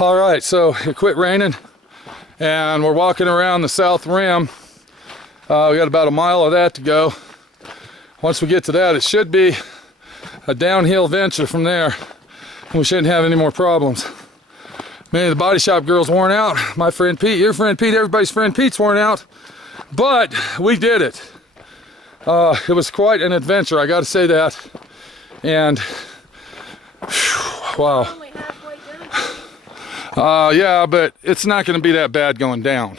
All right, so it quit raining and we're walking around the south rim. We got about a mile of that to go. Once we get to that, it should be a downhill venture from there. We shouldn't have any more problems. Many of the body shop girls worn out. My friend Pete, your friend Pete, everybody's friend Pete's worn out. But we did it. It was quite an adventure, I gotta say that. And whew, wow. Yeah, but it's not gonna be that bad going down.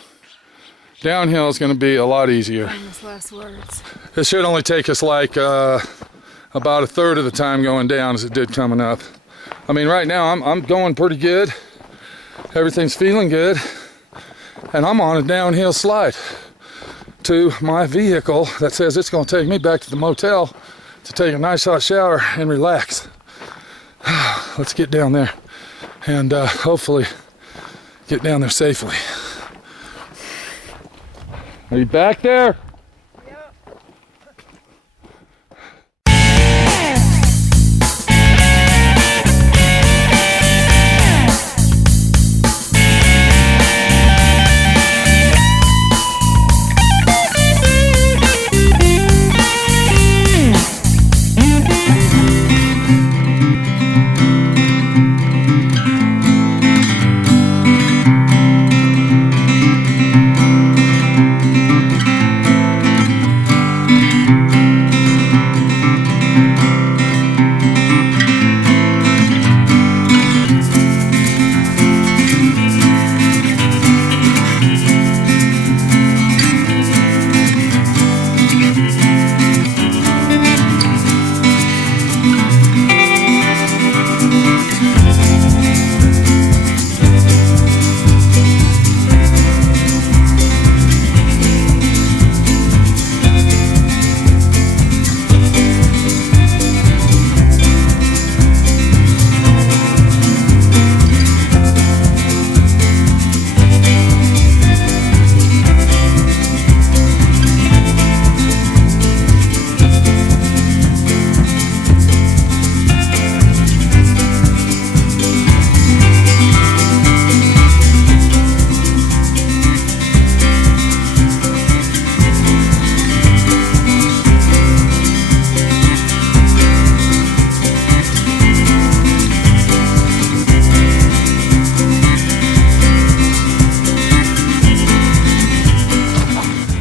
Downhill is gonna be a lot easier. Famous last words. It should only take us like about a third of the time going down as it did coming up. I mean, right now I'm going pretty good. Everything's feeling good. And I'm on a downhill slide to my vehicle that says it's gonna take me back to the motel to take a nice hot shower and relax. Let's get down there and hopefully get down there safely. Are you back there?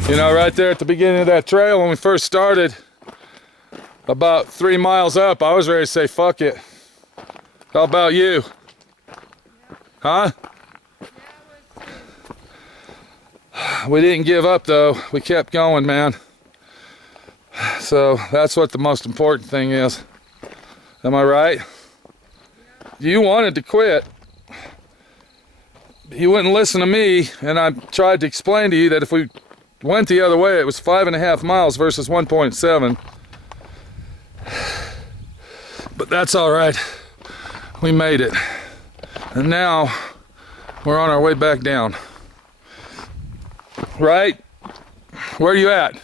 You know, right there at the beginning of that trail when we first started, about 3 miles up, I was ready to say, fuck it. How about you? Huh? We didn't give up though. We kept going, man. So that's what the most important thing is. Am I right? You wanted to quit. You wouldn't listen to me, and I tried to explain to you that if we went the other way, it was 5.5 miles versus 1.7. But that's all right. We made it. And now we're on our way back down. Right? Where are you at?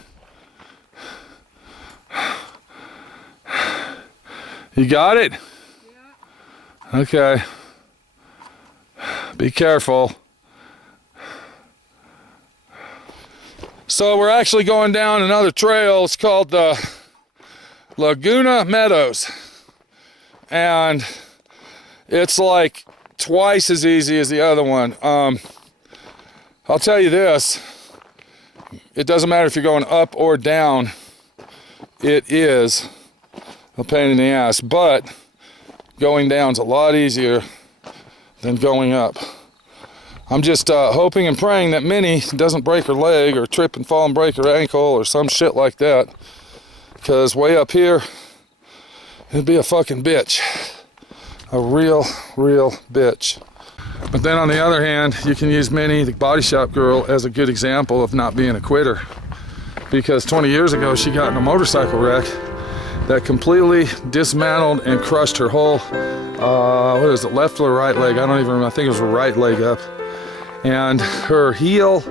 You got it? Yeah. Okay. Be careful. So we're actually going down another trail. It's called the Laguna Meadows. And it's like twice as easy as the other one. I'll tell you this. It doesn't matter if you're going up or down. It is a pain in the ass. But going down's a lot easier than going up. I'm just hoping and praying that Minnie doesn't break her leg or trip and fall and break her ankle or some shit like that. Because way up here, it'd be a fucking bitch. A real bitch. But then on the other hand, you can use Minnie, the body shop girl, as a good example of not being a quitter. Because 20 years ago, she got in a motorcycle wreck that completely dismantled and crushed her whole, what is it, left or right leg? I don't even remember. I think it was her right leg up. And her heel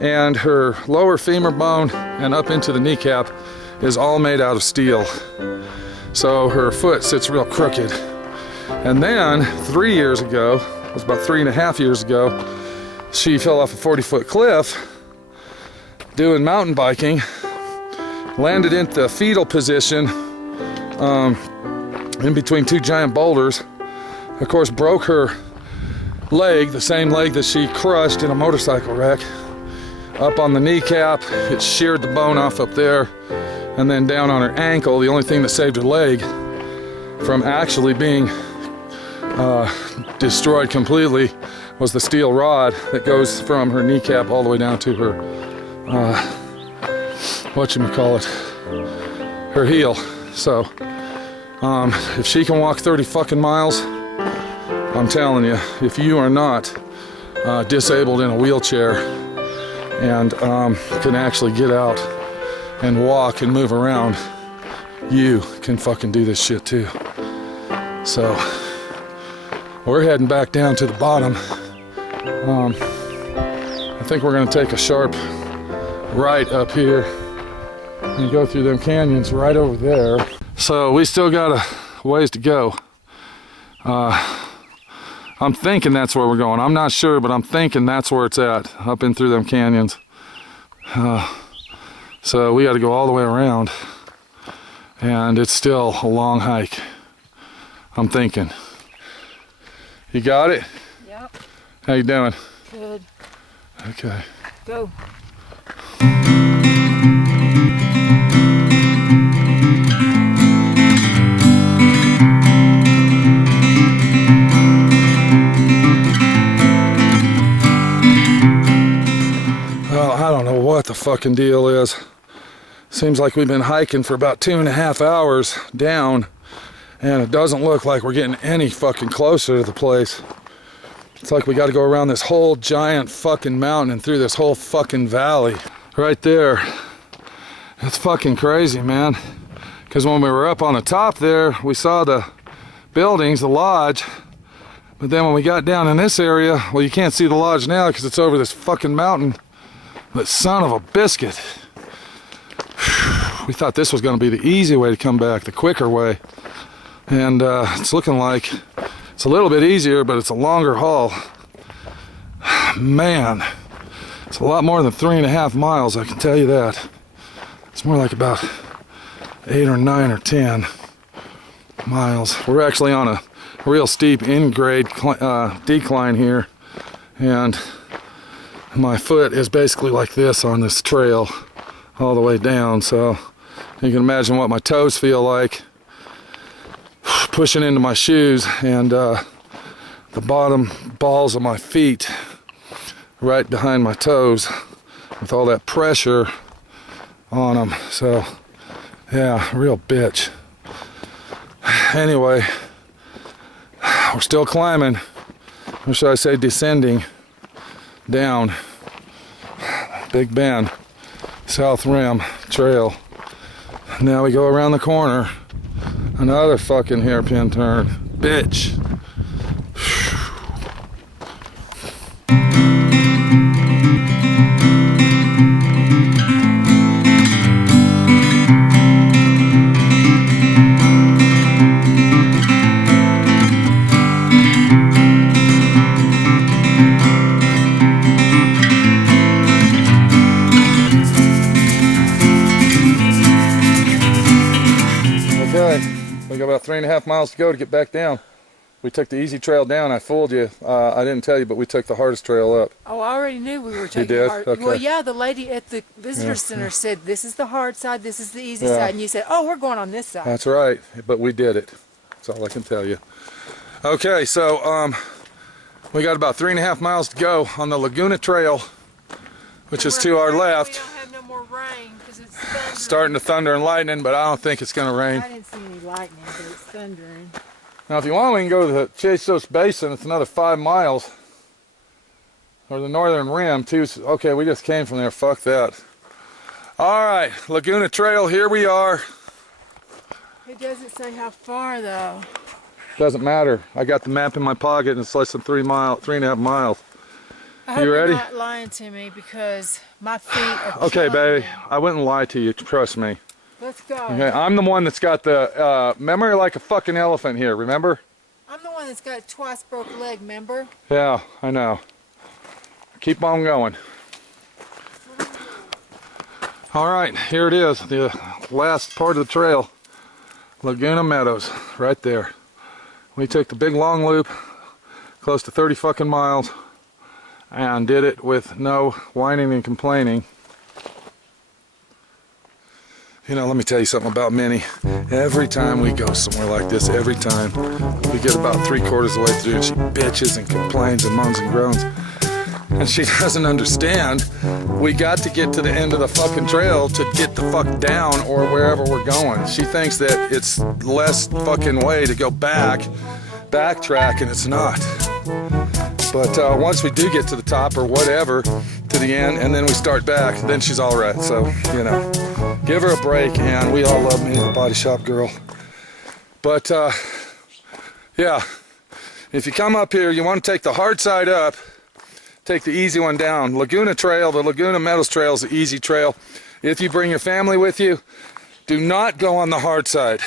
and her lower femur bone and up into the kneecap is all made out of steel. So her foot sits real crooked. And then 3 years ago, it was about 3.5 years ago, she fell off a 40-foot cliff doing mountain biking, landed into fetal position in between two giant boulders. Of course, broke her leg, the same leg that she crushed in a motorcycle wreck, up on the kneecap. It sheared the bone off up there, and then down on her ankle. The only thing that saved her leg from actually being destroyed completely was the steel rod that goes from her kneecap all the way down to her whatchamacallit, her heel. So if she can walk 30 fucking miles, I'm telling you, if you are not disabled in a wheelchair and can actually get out and walk and move around, you can fucking do this shit too. So we're heading back down to the bottom. I think we're gonna take a sharp right up here and go through them canyons right over there. So we still got a ways to go. I'm thinking that's where we're going. I'm not sure, but I'm thinking that's where it's at, up in through them canyons. So we got to go all the way around, and it's still a long hike. I'm thinking. You got it? Yep. How you doing? Good. Okay. Go. Well, I don't know what the fucking deal is. Seems like we've been hiking for about 2.5 hours down, and it doesn't look like we're getting any fucking closer to the place. It's like we got to go around this whole giant fucking mountain and through this whole fucking valley. Right there. It's fucking crazy, man. Because when we were up on the top there, we saw the buildings, the lodge. But then when we got down in this area, well, you can't see the lodge now because it's over this fucking mountain. But son of a biscuit. We thought this was going to be the easy way to come back, the quicker way. And it's looking like it's a little bit easier, but it's a longer haul. Man, it's a lot more than 3.5 miles, I can tell you that. It's more like about 8 or 9 or 10 miles. We're actually on a real steep in-grade decline here, and my foot is basically like this on this trail all the way down, so you can imagine what my toes feel like pushing into my shoes, and the bottom balls of my feet right behind my toes with all that pressure on them. So yeah, real bitch. Anyway, we're still climbing, or should I say descending down Big Bend South Rim Trail. Now we go around the corner, another fucking hairpin turn, bitch. We got about 3.5 miles to go to get back down. We took the easy trail down. I fooled you. I didn't tell you, but we took the hardest trail up. Oh, I already knew we were taking did? the hard. Okay. Well, yeah, the lady at the visitor center said, this is the hard side, this is the easy side. And you said, oh, we're going on this side. That's right, but we did it. That's all I can tell you. Okay, so we got about 3.5 miles to go on the Laguna Trail, which is to our left. We don't have no more rain because it's thundering. Starting to thunder and lightning, but I don't think it's going to rain. I didn't see any lightning, but it's thundering. Now, if you want, we can go to the Chastos Basin. It's another 5 miles. Or the northern rim, too. Okay, we just came from there. Fuck that. All right, Laguna Trail, here we are. It doesn't say how far, though. Doesn't matter. I got the map in my pocket, and it's less than 3.5 miles. I hope You ready? you're not lying to me because my feet are Okay, killing baby. me. I wouldn't lie to you. Trust me. Let's go. Okay, I'm the one that's got the memory like a fucking elephant here, remember? I'm one that's got twice broke leg, remember? Yeah, I know. Keep on going. All right, here it is, the last part of the trail. Laguna Meadows, right there. We took the big long loop, close to 30 fucking miles, and did it with no whining and complaining. You know, let me tell you something about Minnie. Every time we go somewhere like this, every time, we get about 3/4 of the way through and she bitches and complains and moans and groans. And she doesn't understand. We got to get to the end of the fucking trail to get the fuck down or wherever we're going. She thinks that it's less fucking way to go backtrack, and it's not. But once we do get to the top or whatever, to the end, and then we start back, then she's all right. So, you know, give her a break, and we all love Minnie, the body shop girl. But, yeah, if you come up here, you want to take the hard side up, take the easy one down. Laguna Trail, the Laguna Meadows Trail is the easy trail. If you bring your family with you, do not go on the hard side.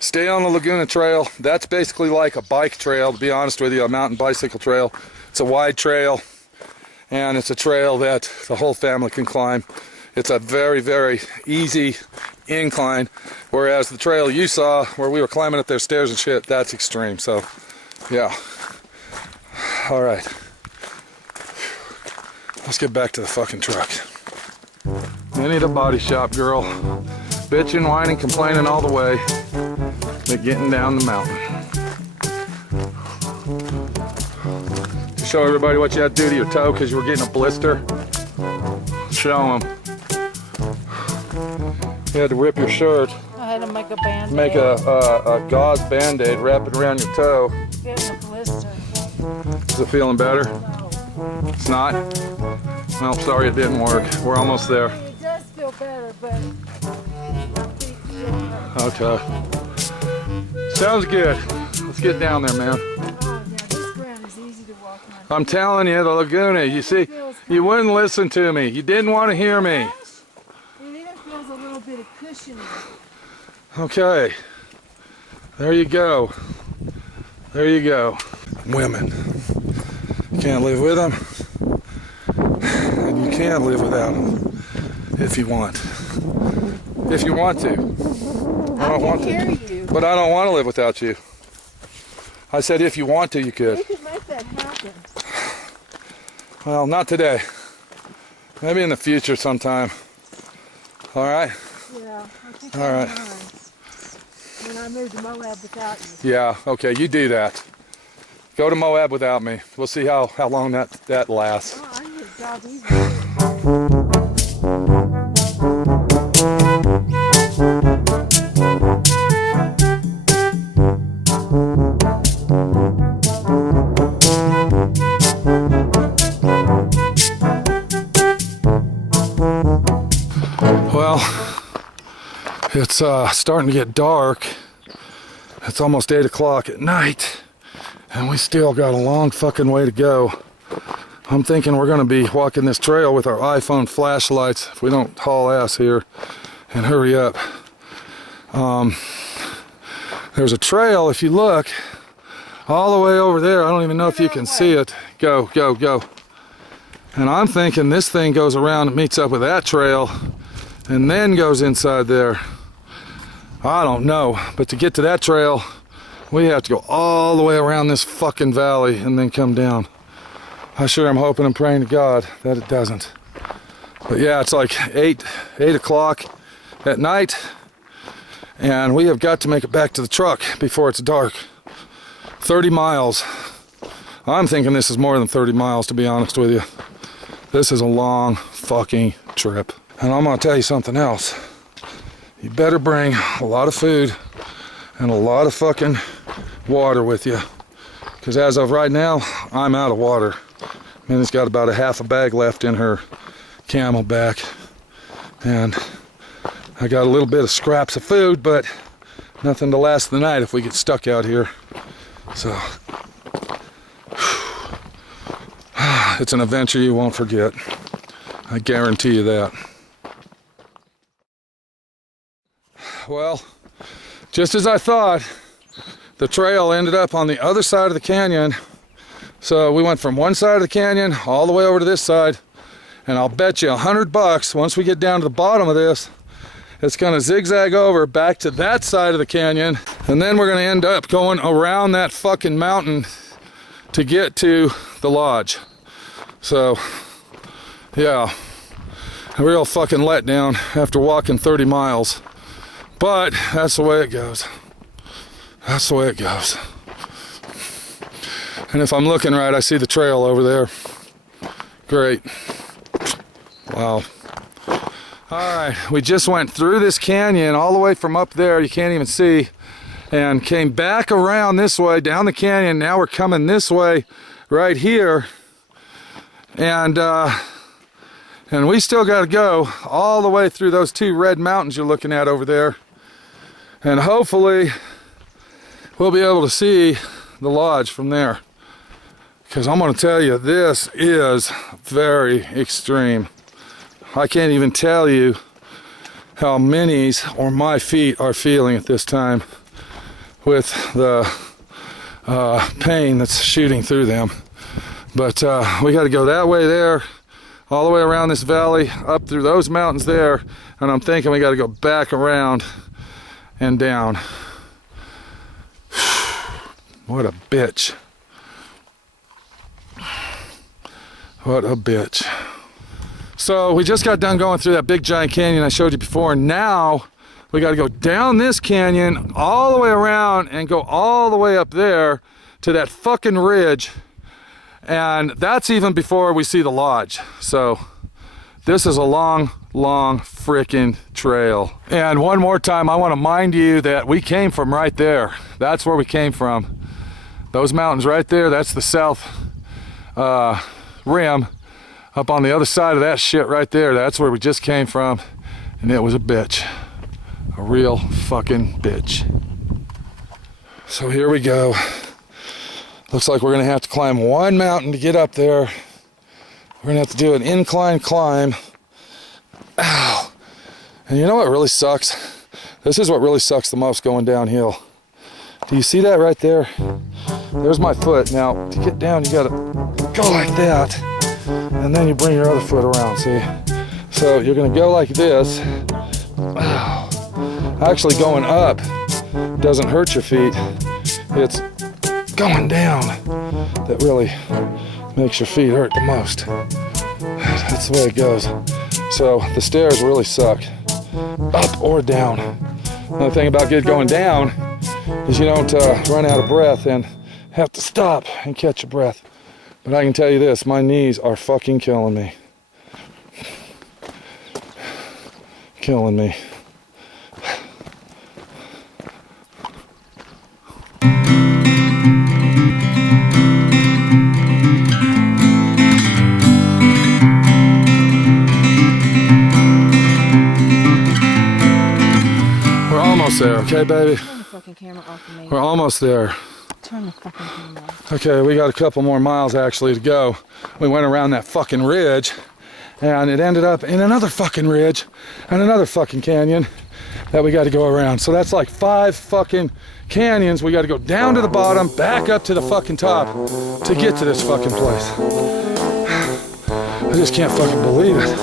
Stay on the Laguna Trail. That's basically like a bike trail, to be honest with you, a mountain bicycle trail. It's a wide trail, and it's a trail that the whole family can climb. It's a very, very easy incline, whereas the trail you saw, where we were climbing up their stairs and shit, that's extreme. So, yeah. All right. Let's get back to the fucking truck. Minnie the body shop girl. Bitching, whining, complaining all the way. But getting down the mountain. To show everybody what you had to do to your toe because you were getting a blister. Show them. You had to rip your shirt. I had to make a band-aid. Make a gauze band-aid, wrap it around your toe. Getting a blister. Is it feeling better? No. It's not? Well, sorry it didn't work. We're almost there. It does feel better, but my feet feel hurt. Okay. Sounds good. Let's get down there, man. Oh, yeah, this ground is easy to walk on. I'm telling you, the Laguna, you see, you wouldn't listen to me. You didn't want to hear me. It even feels a little bit of cushion. Okay. There you go. There you go. Women. You can't live with them. And you can live without them. If you want. If you want to. I don't want to. You. But I don't want to live without you. I said if you want to, you could. We could make that happen. Well, not today. Maybe in the future sometime. All right? Yeah, I think all right. When I move to Moab without you. Yeah, okay, you do that. Go to Moab without me. We'll see how long that lasts. Oh, I need a job easy. Well, it's starting to get dark. It's almost 8 o'clock at night, and we still got a long fucking way to go. I'm thinking we're gonna be walking this trail with our iPhone flashlights if we don't haul ass here and hurry up. There's a trail, if you look, all the way over there. I don't even know if you can see it. Go, go, go. And I'm thinking this thing goes around and meets up with that trail and then goes inside there. I don't know, but to get to that trail, we have to go all the way around this fucking valley and then come down. I sure am hoping and praying to God that it doesn't. But yeah, it's like 8 o'clock at night, and we have got to make it back to the truck before it's dark. 30 miles. I'm thinking this is more than 30 miles, to be honest with you. This is a long fucking trip. And I'm gonna tell you something else. You better bring a lot of food and a lot of fucking water with you. Because as of right now, I'm out of water. Minnie's got about a half a bag left in her Camelback. And I got a little bit of scraps of food, but nothing to last the night if we get stuck out here. So, it's an adventure you won't forget. I guarantee you that. Well, just as I thought, the trail ended up on the other side of the canyon. So we went from one side of the canyon all the way over to this side. And I'll bet you $100 once we get down to the bottom of this, it's gonna zigzag over back to that side of the canyon. And then we're gonna end up going around that fucking mountain to get to the lodge. So, yeah, a real fucking letdown after walking 30 miles. But that's the way it goes. That's the way it goes. And if I'm looking right, I see the trail over there. Great. Wow. All right, we just went through this canyon all the way from up there, you can't even see, and came back around this way, down the canyon. Now we're coming this way right here. And we still got to go all the way through those two red mountains you're looking at over there. And hopefully we'll be able to see the lodge from there. Because I'm going to tell you, this is very extreme. I can't even tell you how Minnie's or my feet are feeling at this time with the pain that's shooting through them. But we got to go that way there, all the way around this valley, up through those mountains there, and I'm thinking we got to go back around and down. What a bitch. What a bitch. So we just got done going through that big giant canyon I showed you before, and now we got to go down this canyon all the way around and go all the way up there to that fucking ridge. And that's even before we see the lodge. So this is a long, long freaking trail. And one more time, I want to mind you that we came from right there. That's where we came from. Those mountains right there, that's the south rim. Up on the other side of that shit right there, that's where we just came from. And it was a bitch. A real fucking bitch. So here we go. Looks like we're gonna have to climb one mountain to get up there. We're gonna have to do an incline climb. Ow. And you know what really sucks? This is what really sucks the most going downhill. Do you see that right there? There's my foot. Now, to get down, you gotta go like that. And then you bring your other foot around, see? So you're gonna go like this. Ow. Actually going up doesn't hurt your feet. It's going down that really makes your feet hurt the most. That's the way it goes. So the stairs really suck, up or down. Another thing about going down is you don't run out of breath and have to stop and catch your breath. But I can tell you this, my knees are fucking killing me. Killing me. We're almost there, okay, baby? Turn the fucking camera off of me. We're almost there. Turn the fucking camera off. Okay, we got a couple more miles actually to go. We went around that fucking ridge, and it ended up in another fucking ridge and another fucking canyon that we got to go around. So that's like 5 fucking canyons. We got to go down to the bottom, back up to the fucking top to get to this fucking place. I just can't fucking believe it.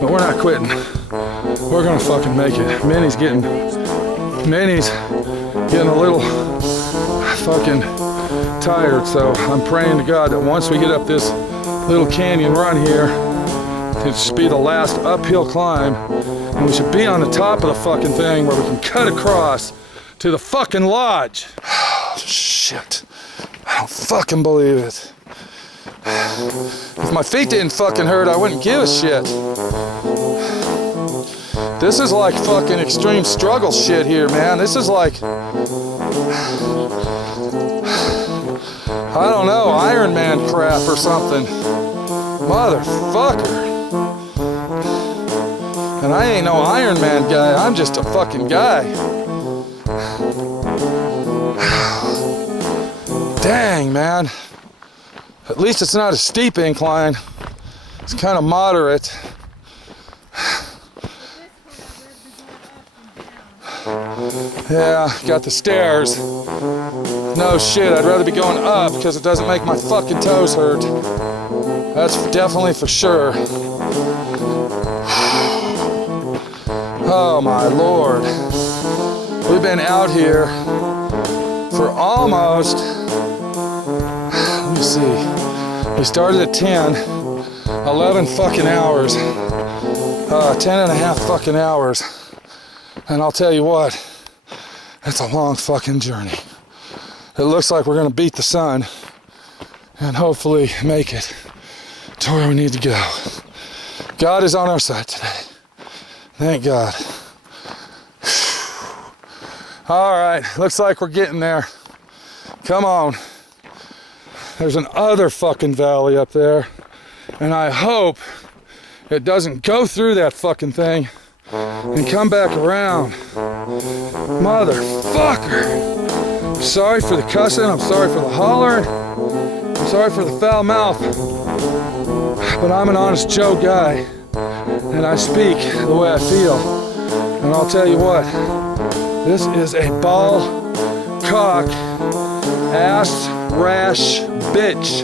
But we're not quitting. We're gonna fucking make it. Minnie's getting a little fucking tired, so I'm praying to God that once we get up this little canyon run here, it should be the last uphill climb, and we should be on the top of the fucking thing where we can cut across to the fucking lodge. Shit. I don't fucking believe it. If my feet didn't fucking hurt, I wouldn't give a shit. This is like fucking extreme struggle shit here, man. This is like, I don't know, Iron Man crap or something. Motherfucker. And I ain't no Iron Man guy, I'm just a fucking guy. Dang, man. At least it's not a steep incline. It's kind of moderate. Yeah, got the stairs. No shit, I'd rather be going up because it doesn't make my fucking toes hurt. That's definitely for sure. Oh my Lord. We've been out here for almost, let me see, we started at 10, 11 fucking hours, 10 and a half fucking hours. And I'll tell you what, it's a long fucking journey. It looks like we're gonna beat the sun and hopefully make it to where we need to go. God is on our side today. Thank God. All right, looks like we're getting there. Come on. There's an other fucking valley up there, and I hope it doesn't go through that fucking thing and come back around. Motherfucker. Sorry for the cussing, I'm sorry for the hollering, I'm sorry for the foul mouth, but I'm an honest Joe guy, and I speak the way I feel. And I'll tell you what, this is a ball, cock, ass, rash, bitch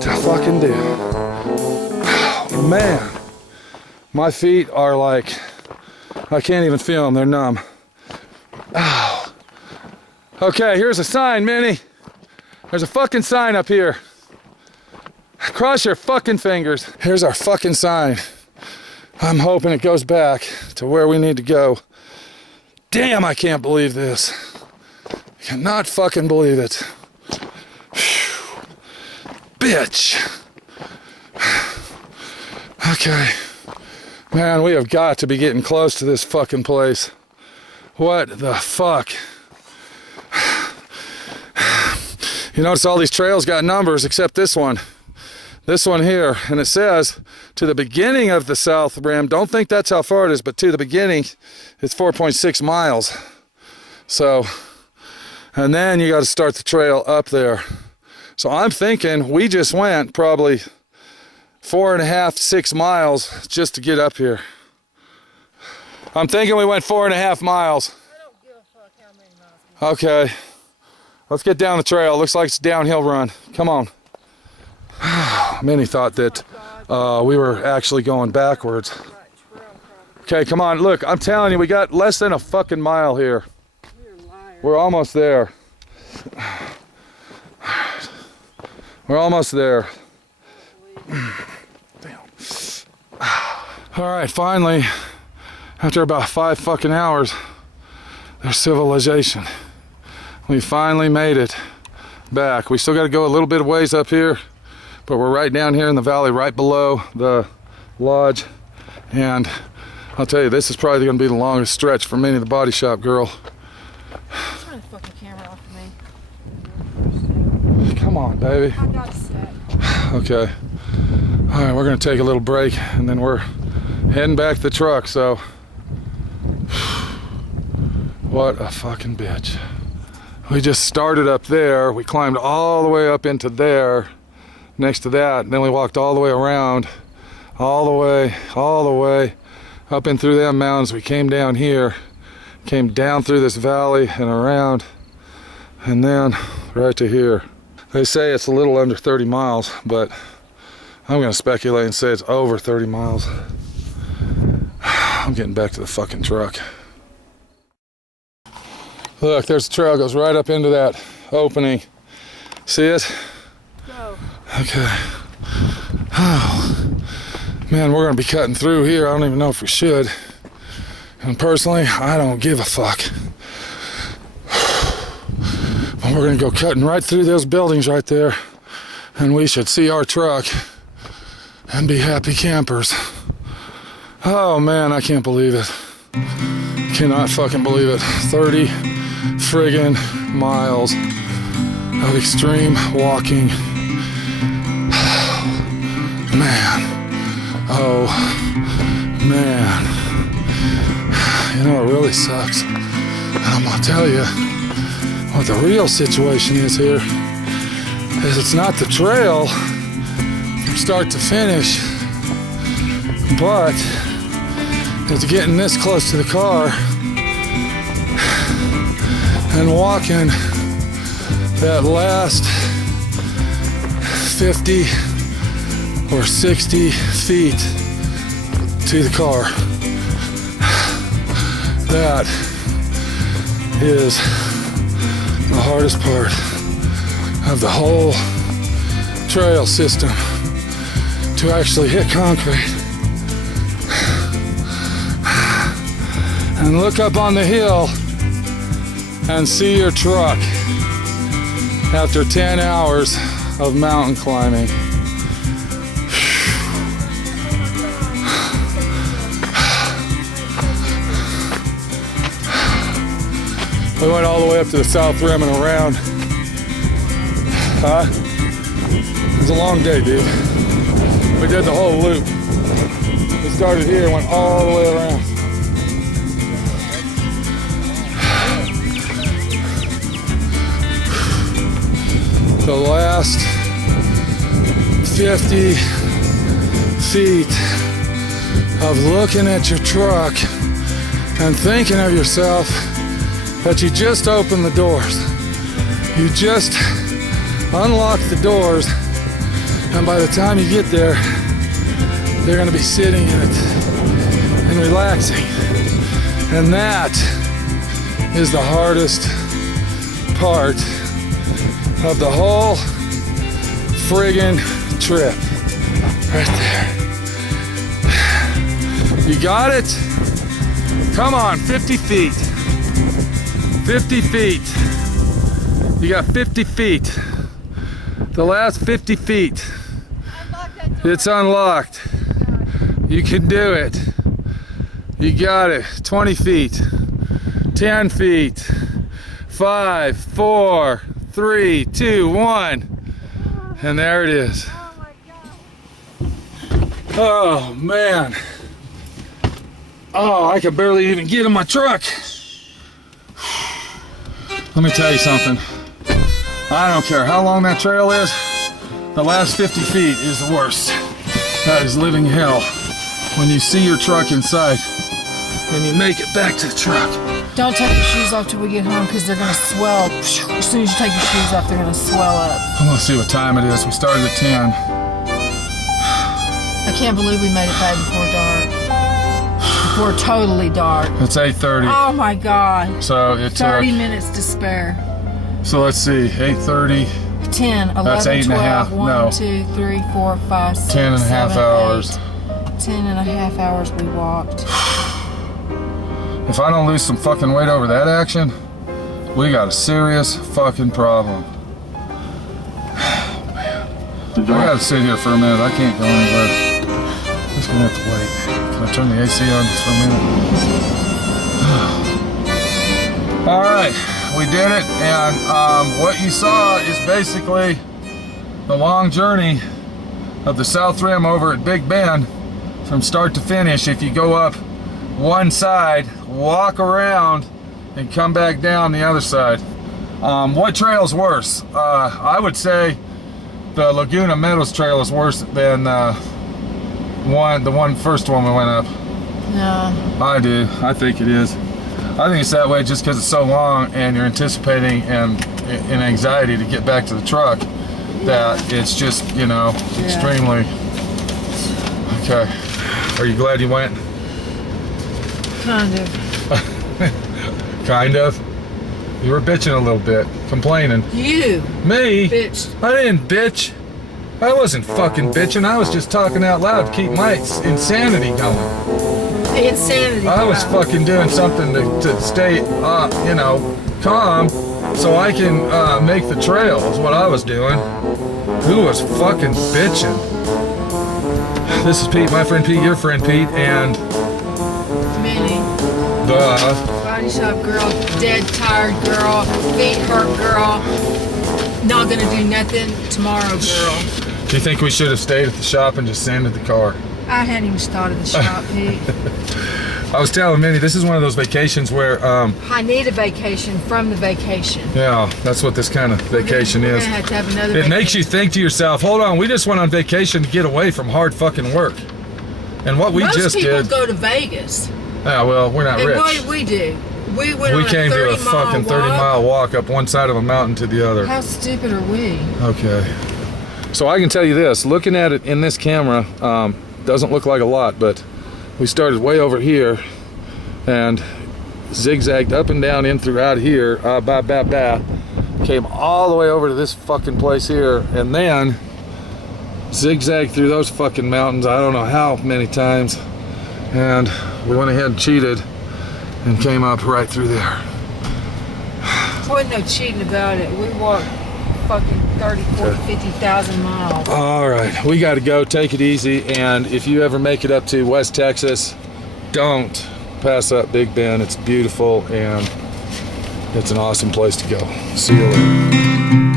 to fucking do. Oh, man, my feet are like, I can't even feel them, they're numb. Oh. Okay, here's a sign, Minnie. There's a fucking sign up here. Cross your fucking fingers. Here's our fucking sign. I'm hoping it goes back to where we need to go. Damn, I can't believe this. I cannot fucking believe it. Whew. Bitch. Okay. Man, we have got to be getting close to this fucking place. What the fuck? You notice all these trails got numbers except this one. This one here. And it says to the beginning of the South Rim. Don't think that's how far it is, but to the beginning, it's 4.6 miles. So, and then you got to start the trail up there. So I'm thinking we just went probably 4.5, 6 miles just to get up here. I'm thinking we went 4.5 miles. I don't give a fuck how many miles. Okay. Let's get down the trail. Looks like it's a downhill run. Come on. Minnie thought that we were actually going backwards. Okay, come on. Look, I'm telling you, we got less than a fucking mile here. We're almost there. We're almost there. Damn. All right, finally, after about 5 fucking hours, there's civilization. We finally made it back. We still got to go a little bit of ways up here, but we're right down here in the valley, right below the lodge. And I'll tell you, this is probably going to be the longest stretch for Minnie the Body Shop girl. Turn the fucking camera off of me. Come on, baby. I got set. Okay. All right, we're going to take a little break, and then we're heading back to the truck, so. What a fucking bitch. We just started up there. We climbed all the way up into there, next to that, and then we walked all the way around, all the way up and through them mountains. We came down here, came down through this valley and around, and then right to here. They say it's a little under 30 miles, but I'm gonna speculate and say it's over 30 miles. I'm getting back to the fucking truck. Look, there's a trail, goes right up into that opening. See it? Go. Okay. Oh, man, we're gonna be cutting through here. I don't even know if we should. And personally, I don't give a fuck. But we're gonna go cutting right through those buildings right there, and we should see our truck and be happy campers. Oh man, I can't believe it. Cannot fucking believe it. 30 friggin' miles of extreme walking. Man. Oh, man. You know, it really sucks. And I'm gonna tell you what the real situation is here is it's not the trail from start to finish, but it's getting this close to the car and walking that last 50 or 60 feet to the car. That is the hardest part of the whole trail system, to actually hit concrete and look up on the hill and see your truck after 10 hours of mountain climbing. We went all the way up to the South Rim and around. It was a long day, dude. We did the whole loop. We started here and went all the way around. The last 50 feet of looking at your truck and thinking of yourself that you just opened the doors. You just unlocked the doors, and by the time you get there, they're going to be sitting in it and relaxing. And that is the hardest part of the whole friggin' trip. Right there. You got it? Come on, 50 feet. 50 feet. You got 50 feet. The last 50 feet. It's unlocked. You can do it. You got it. 20 feet. 10 feet. 5, 4, 3, 2, 1. And there it is. Oh man. Oh, I could barely even get in my truck. Let me tell you something. I don't care how long that trail is, the last 50 feet is the worst. That is living hell. When you see your truck inside and you make it back to the truck. Don't take your shoes off till we get home, because they're going to swell. As soon as you take your shoes off, they're going to swell up. I'm going to see what time it is. We started at 10. I can't believe we made it back before dark. Before totally dark. It's 8:30. Oh my God. So it 30 took, minutes to spare. so let's see, 8:30. 10, 11, That's 8 and a 12, half, 1, no. 2, 3, 4, 5, 6, 10 and a half 7, hours. 8. 10 and a half hours we walked. If I don't lose some fucking weight over that action, we got a serious fucking problem. Oh, man. I gotta sit here for a minute. I can't go anywhere. I'm just gonna have to wait. Can I turn the AC on just for a minute? All right, we did it, and what you saw is basically the long journey of the South Rim over at Big Bend from start to finish. If you go up one side, walk around, and come back down the other side. What trail's worse? I would say the Laguna Meadows trail is worse than the first one we went up. No. I do. I think it is. I think it's that way just because it's so long and you're anticipating and in anxiety to get back to the truck, that it's just, you know, extremely. Okay. Are you glad you went? Kind of. Kind of. You were bitching a little bit, complaining. You. Me? Bitch. I didn't bitch. I wasn't fucking bitching. I was just talking out loud to keep my insanity going. Insanity. I was fucking doing something to stay, you know, calm, so I can make the trail. Is what I was doing. Who was fucking bitching? This is Pete, my friend Pete, your friend Pete, and Minnie. the Body shop girl, dead tired girl, feet hurt girl, not gonna do nothing tomorrow girl. Do you think we should have stayed at the shop and just sanded the car? I hadn't even started the shop, Pete. I was telling Minnie, this is one of those vacations where, I need a vacation from the vacation. yeah, that's what this kind of vacation We're is. gonna have to have another It vacation. makes you think to yourself, hold on, we just went on vacation to get away from hard fucking work. And what we Most just people did, go to Vegas. yeah, well, we're not And rich. we do. We went We on came a to a 30-mile fucking 30-mile walk up one side of a mountain to the other. How stupid are we? Okay. So I can tell you this, looking at it in this camera, doesn't look like a lot, but we started way over here and zigzagged up and down in throughout here, came all the way over to this fucking place here, and then zigzagged through those fucking mountains I don't know how many times, and we went ahead and cheated and came up right through there. There wasn't no cheating about it. We walked fucking 30, 40, 50,000 miles. All right, we got to go. Take it easy, and if you ever make it up to West Texas, don't pass up Big Bend. It's beautiful and it's an awesome place to go. See you later.